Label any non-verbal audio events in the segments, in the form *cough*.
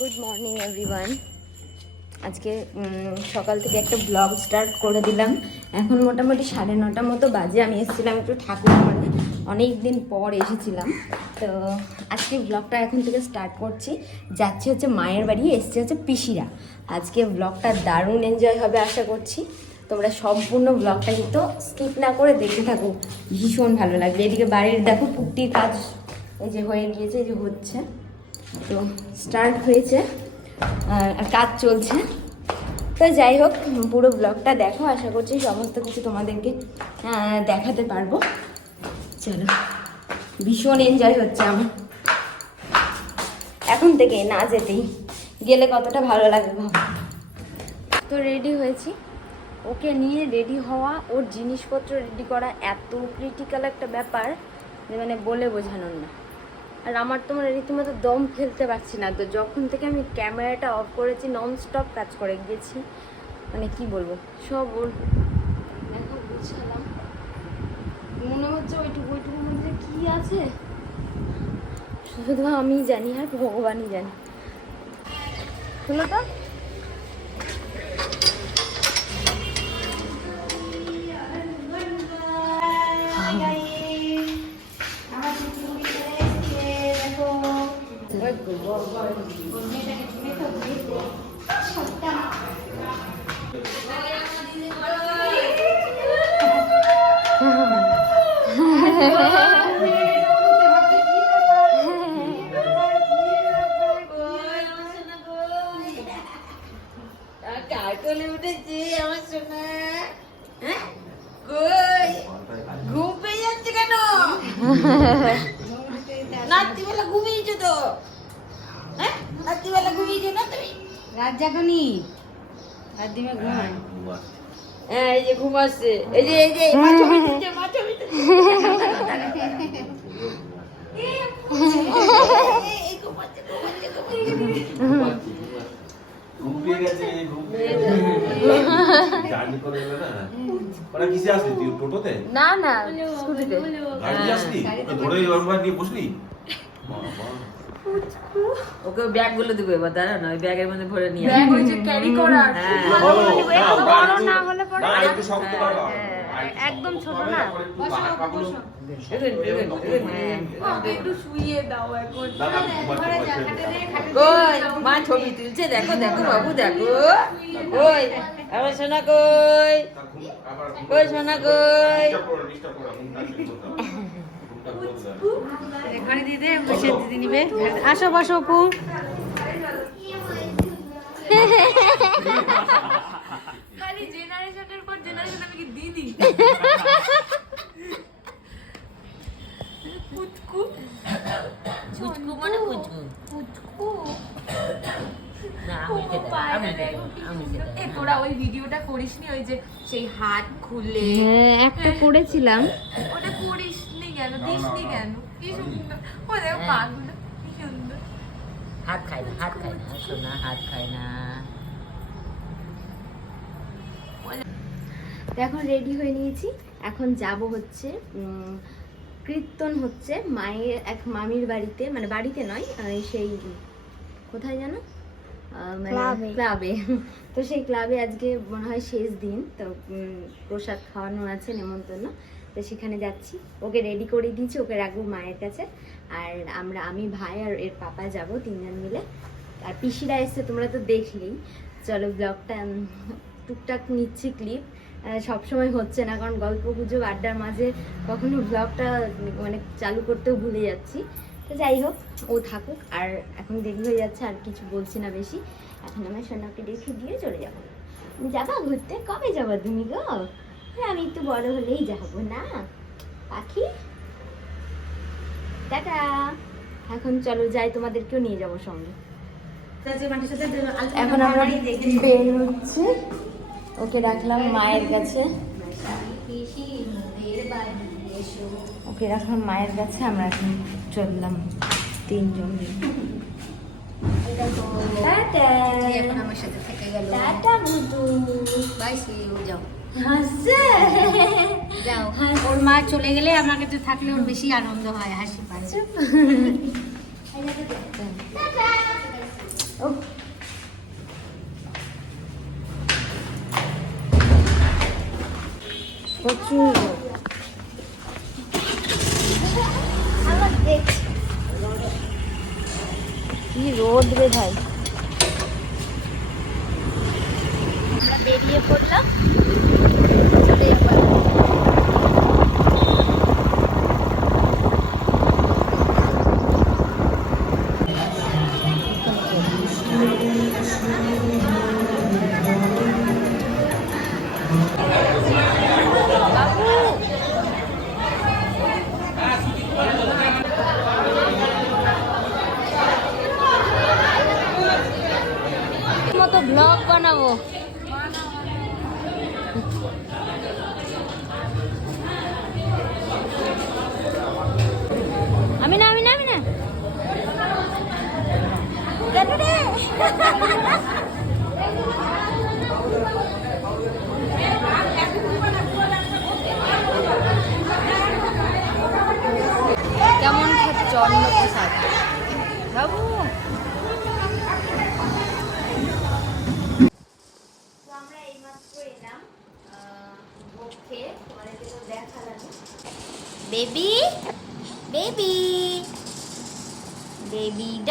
Good morning everyone আজকে সকাল থেকে একটা ব্লগ স্টার্ট করে দিলাম। এখন মোটামুটি সাড়ে নটা মতো বাজে। আমি এসেছিলাম একটু ঠাকুর মানে অনেক দিন পর এসেছিলাম। তো, আজকে ব্লগটা এখন থেকে স্টার্ট করছি। যাচ্ছি হচ্ছে মায়ের বাড়ি, এসছে হচ্ছে পিসিরা। আজকে ব্লগটা দারুণ এনজয় হবে আশা করছি। তোমরা সম্পূর্ণ ব্লগটা কিন্তু স্কিপ না করে দেখতে থাকো। ভীষণ ভালো লাগবে। এদিকে বাড়ির দেখো পুট্টির কাজ এই যে হয়ে গিয়েছে, এই যে হচ্ছে। তো স্টার্ট হয়েছে। আর কাজ চলছে। তো যাই হোক, পুরো ব্লগটা দেখো, আশা করছি সমস্ত কিছু তোমাদেরকে দেখাতে পারব। চলো, ভীষণ এনজয় হচ্ছে আমার। এখন থেকে না যেতেই, গেলে কতটা ভালো লাগবে ভাবো। তো রেডি হয়েছি। ওকে নিয়ে রেডি হওয়া, ওর জিনিসপত্র রেডি করা এত ক্রিটিক্যাল একটা ব্যাপার, যে মানে বলে বোঝানোর না। আর আমার তো মানে রীতিমতো দম ফেলতে পারছি না। তো যখন থেকে আমি ক্যামেরাটা অফ করেছি নন স্টপ কাজ করে গিয়েছি। মানে কি বলব? সব ওর এখন বুঝালাম মনে হচ্ছে ওইটুকু, ওইটুকুর মধ্যে কি আছে? শুধু আমি জানি আর ভগবানই জানি। শুনো তো? কোলে উঠেছে আমার সোনা? কই ঘুম পেয়ে যাচ্ছে কেন *laughs* রাত্রিবেলা ঘুমিয়েছো তো রাত্রিবেলা ঘুমিয়েছো না তুমি রাত জাগনি রাত দিনে ঘুমায় হ্যাঁ এই যে ঘুমাচ্ছে এই যে এই যে মা ছবি তুলছে মা ছবি না না না স্কুটিতে গাড়ি আসলি ধরে বসলি বাবা ওকে ব্যাগগুলো দেবো এবার দাঁড়া না ওই ব্যাগের মধ্যে ভরে নিয়ে। ব্যাগ ওই যে ক্যারি করার। হ্যাঁ। বড় না হলে পরে না, একটু শক্ত করো। হ্যাঁ, একদম ছোট না। একটু হ্যাঁ। শুইয়ে দাও এখন। কই মা ছবি তুলছে দেখো দেখো বাবু দেখো। কই আমার সোনা কই? ঘুম- কই সোনা কই? বসে দিদি নিবে। আসো বসো অপু। খালি জেনারেশনের পর জেনারেশন আমি কি দিদি? পুচকু। পুচকু মানে পুচকু। পুচকু। না আমি যেটা আমি যেটা আমি যেটা এ তোরা ওই ভিডিওটা করিসনি ওই যে সেই হাত খুলে। হ্যাঁ একটা করেছিলাম কেন দিসনি কেন কি সুন্দর ও দেখো পাগুলো কি সুন্দর হাত খায় না হাত খায় না সোনা হাত খায় না এখন রেডি হয়ে নিয়েছি। এখন যাব হচ্ছে কীর্তন হচ্ছে মায়ের এক মামির বাড়িতে মানে বাড়িতে নয় সেই কোথায় জানো? আহ, মানে ক্লাবে তো সেই ক্লাবে আজকে মনে হয় শেষ দিন তো প্রসাদ খাওয়ানো আছে নেমন্তন্ন। তো সেখানে যাচ্ছি। ওকে রেডি করে দিয়েছি, ওকে রাখব মায়ের কাছে। আর আমরা, আমি, ভাই আর এর পাপা যাব তিনজন মিলে। আর পিসিরা এসছে, তোমরা তো দেখলেই। চলো ব্লগটা টুকটাক নিচ্ছি ক্লিপ সবসময় হচ্ছে না, কারণ গল্প গুজব, আড্ডার মাঝে কখনো ব্লগটা মানে চালু করতেও ভুলে যাচ্ছি। তো যাই হোক, ও থাকুক। আর এখন দেরি হয়ে যাচ্ছে, আর কিছু বলছি না বেশি। এখন আমার সোনাকে রেখে দিয়ে চলে যাব। যাবা ঘুরতে? কবে যাবা তুমি গো? আমি একটু বড় হলেই যাব না? পাখি? টাটা। এখন চলো যাই তোমাদেরকেও নিয়ে যাব সঙ্গে। এখন আমরা বের হচ্ছে। ওকে রাখলাম মায়ের কাছে। ওকে রাখলাম মায়ের কাছে আমরা এখন চললাম তিনজন টাটা। এখন আমার সাথে থেকে গেল। টাটা বুদু বাই সি যাও। হাসছে? যাও ওর মা চলে গেলে আমার কাছে থাকলে ওর বেশি আনন্দ হয় হাসি পায়। প্রচুর। কি রোদ রে ভাই। বেরিয়ে পড়লাম। চলে মতো ব্লগ বানাবো।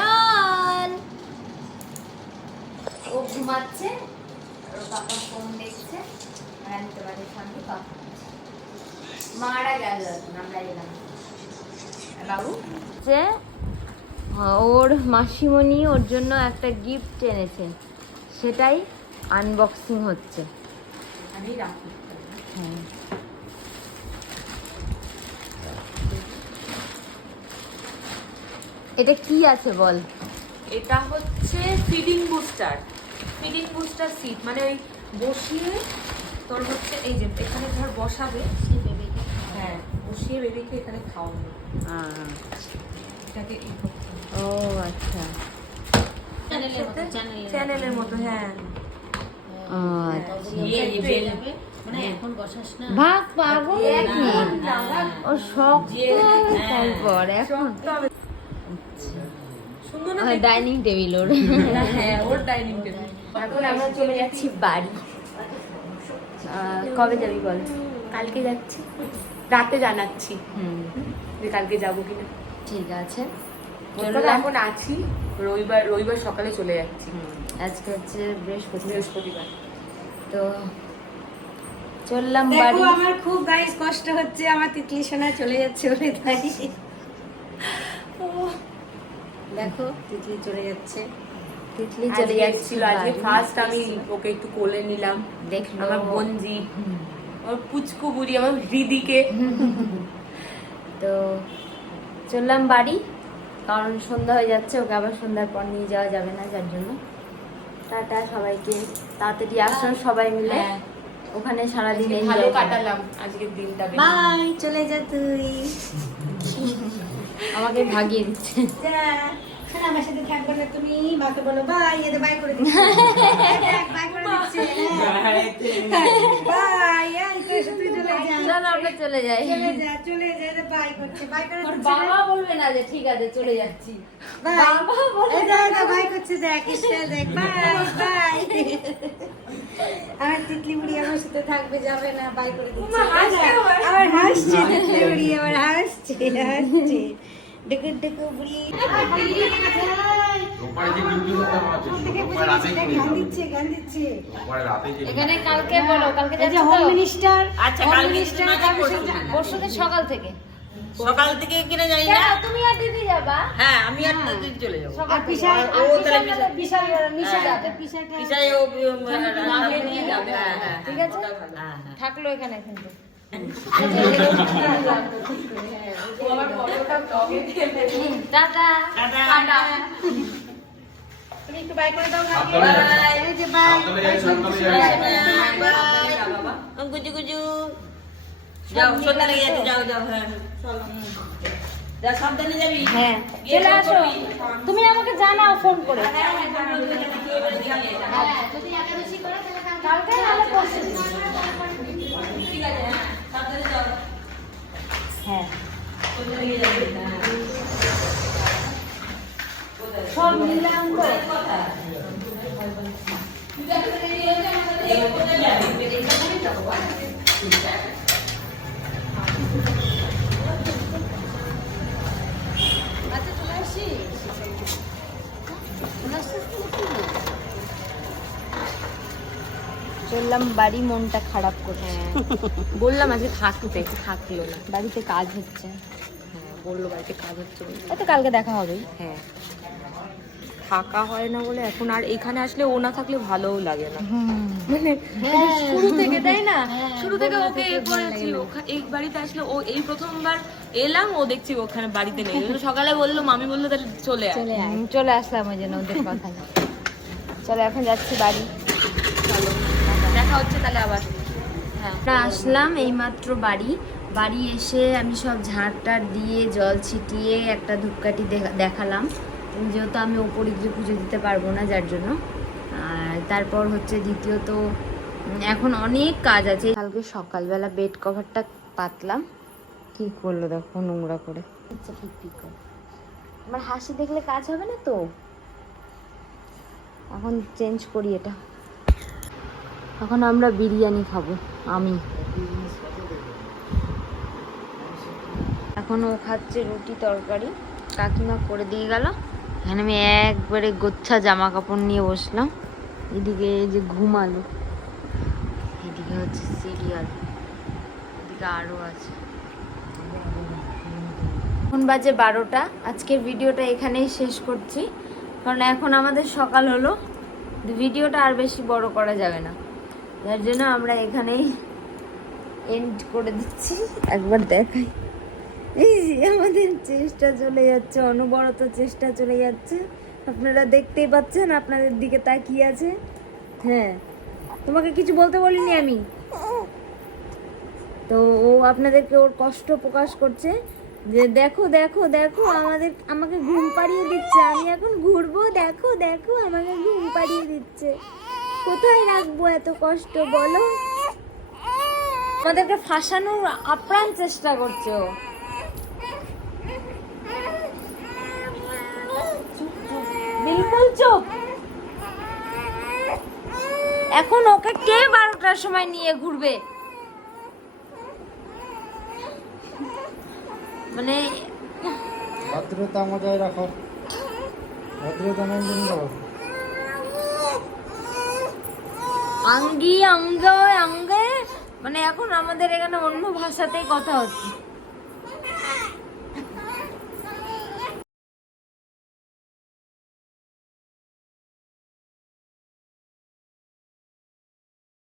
বেবি ও ঘুমাচ্ছে ওর পাপা ফোন দেখছে আর আমি তোমাদের সঙ্গে কথা মারা গেল আমরা এলাম। বাবু? যে ওর মাসিমণি ওর জন্য একটা গিফট এনেছে। সেটাই আনবক্সিং হচ্ছে। আমি রাখি। হ্যাঁ। এটা কি আছে বল? এটা হচ্ছে feeding booster feeding booster seat মানে ওই বসিয়ে তোর হচ্ছে এই যে এখানে ধর বসাবে হ্যাঁ বসিয়ে বেবিকে এখানে এটাকে হবে। ও আচ্ছা। চ্যানেলের মতো চ্যানেলের চ্যানেলের মতো হ্যাঁ। আচ্ছা। হবে। মানে এখন বসাস না। ভাগ পাগল নাকি? ও শক্ত তারপর এখন। ডাইনিং টেবিল ওর। হ্যাঁ ওর ডাইনিং টেবিল এখন আমরা চলে যাচ্ছি বাড়ি। কবে যাবি বল? কালকে যাচ্ছি। রাতে জানাচ্ছি। যে কালকে যাব কিনা। ঠিক আছে। এখন আছি। রবিবার রবিবার সকালে চলে যাচ্ছি। আজকে হচ্ছে বৃহস্পতি বৃহস্পতিবার। তো চললাম বাড়ি। আমার খুব গাইস কষ্ট হচ্ছে আমার তিতলি সোনা চলে যাচ্ছে বলে তাই। দেখো তিতলি চলে যাচ্ছে। তিতলি চলে যাচ্ছি এসেছিল আজকে ফার্স্ট আমি ওকে একটু কোলে নিলাম। দেখল। আমার বঞ্জি আমার পুচকু বুড়ি আমার হৃদিকে তো চললাম বাড়ি। কারণ সন্ধ্যা হয়ে যাচ্ছে ওকে আবার সন্ধ্যার পর নিয়ে যাওয়া যাবে না যার জন্য। টাটা সবাইকে। তাড়াতাড়ি আসুন সবাই মিলে। হ্যাঁ। ওখানে সারাদিন ভালো কাটালাম আজকের দিনটা। বাই চলে যা তুই। *laughs* আমাকে ভাগিয়ে দিচ্ছে। আমার সাথে থাকবে না তুমি মাকে বলো বাই এতে বাই করে দিচ্ছে। বাই করে দিচ্ছে বাই। এই তো এসে চলে যা। চল আমরা চলে যাই। চলে যা চলে যা বাই করছে বাই করে দিচ্ছে বাবা বলবে না যে ঠিক আছে চলে যাচ্ছি। বাবা দেখ, দেখ, বাই করছে দেখ স্টাইল দেখ বাই বাই। *laughs* আমার তিতলি বুড়ি আমার সাথে থাকবে যাবে না বাই করে দিচ্ছে। আবার। হাসছে তিতলি বুড়ি আবার হাসছে হাসছে। ডুকু ডুকু বুড়ি। এখানে কালকে বলো কালকে হোম মিনিস্টার আচ্ছা হোম মিনিস্টার সকাল থেকে। সকাল থেকে কিনে জানি না। তুমি আর দিদি যাবা? হ্যাঁ আমি আর দিদি চলে যাব। আর আর ও তাহলে পিসাই মিশা হ্যাঁ। যাবে। পিসাইটা পিসাই ও মাকে নিয়ে যাবে। হ্যাঁ, হ্যাঁ, ঠিক আছে? হ্যাঁ, হ্যাঁ। থাকল এখানে টাটা। টাটা। তুমি একটু বাই করে দাও বাই। বাই। গুজু গুজু যাও সন্ধ্যা যাও যাও হ্যাঁ চলো। হ্যাঁ চলে আসো। তুমি আমাকে জানাও ফোন করে। হ্যাঁ সব নিলাম কথা চললাম বাড়ি মনটা খারাপ করছে। হ্যাঁ। বললাম আজকে থাকতে থাকল না। বাড়িতে কাজ হচ্ছে। হ্যাঁ বলল বাড়িতে কাজ হচ্ছে। এত কালকে দেখা হবেই। হ্যাঁ। থাকা হয় না বলে এখন আর এখানে আসলে ও না থাকলে ভালোও লাগে না। মানে শুরু থেকে তাই না? শুরু থেকে ওকে এ করেছি? এই বাড়িতে আসলে ও এই প্রথমবার এলাম ও দেখছি ওখানে বাড়িতে নেই। *laughs* সকালে বলল মামি বলল তাহলে চলে চলে চলে আসলাম ওই জন্য ওদের কথা। *laughs* চলো এখন যাচ্ছি বাড়ি। চলো। দেখা হচ্ছে তাহলে আবার। হ্যাঁ। আমরা আসলাম এইমাত্র বাড়ি। বাড়ি এসে আমি সব ঝাড় টাড় দিয়ে জল ছিটিয়ে একটা ধূপকাঠি দেখালাম। যেহেতু আমি ওপরে গিয়ে পুজো দিতে পারব না যার জন্য। আর তারপর হচ্ছে দ্বিতীয়ত এখন অনেক কাজ আছে। কালকে সকালবেলা বেড কভারটা পাতলাম। কি করল দেখো নোংরা করে। আচ্ছা ঠিক ঠিক করে আমার হাসি দেখলে কাজ হবে না তো? এখন চেঞ্জ করি এটা। এখন আমরা বিরিয়ানি খাব আমি। এখন ও খাচ্ছে রুটি তরকারি। কাকিমা করে দিয়ে গেল। এখানে আমি একবারে গোচ্ছা জামা কাপড় নিয়ে বসলাম। এদিকে এই যে ঘুমালো। এদিকে হচ্ছে সিরিয়াল এদিকে আরও আছে। এখন বাজে বারোটা। আজকের ভিডিওটা এখানেই শেষ করছি। কারণ এখন আমাদের সকাল হলো। ভিডিওটা আর বেশি বড় করা যাবে না। যার জন্য আমরা এখানেই এন্ড করে দিচ্ছি। একবার দেখাই। এই যে আমাদের চেষ্টা চলে যাচ্ছে, অনবরত চেষ্টা চলে যাচ্ছে। আপনারা দেখতেই পাচ্ছেন, আপনাদের দিকে তাকিয়ে আছে। হ্যাঁ তোমাকে কিছু বলতে বলিনি আমি। তো ও আপনাদেরকে ওর কষ্ট প্রকাশ করছে যে, দেখো দেখো দেখো, আমাদের, আমাকে ঘুম পাড়িয়ে দিচ্ছে। আমি এখন ঘুরবো। দেখো দেখো, আমাকে ঘুম পাড়িয়ে দিচ্ছে। কোথায় রাখব এত কষ্ট, বলো? আমাদেরকে ফাঁসানোর আপ্রাণ চেষ্টা করছে ও। বিলকুল চুপ এখন ওকে কে বারোটার সময় নিয়ে ঘুরবে? মানে ভদ্রতা বজায় রাখো। ভদ্রতা মেনটেন করো আঙ্গি অঙ্গ অঙ্গে মানে এখন আমাদের এখানে অন্য ভাষাতেই কথা হচ্ছে।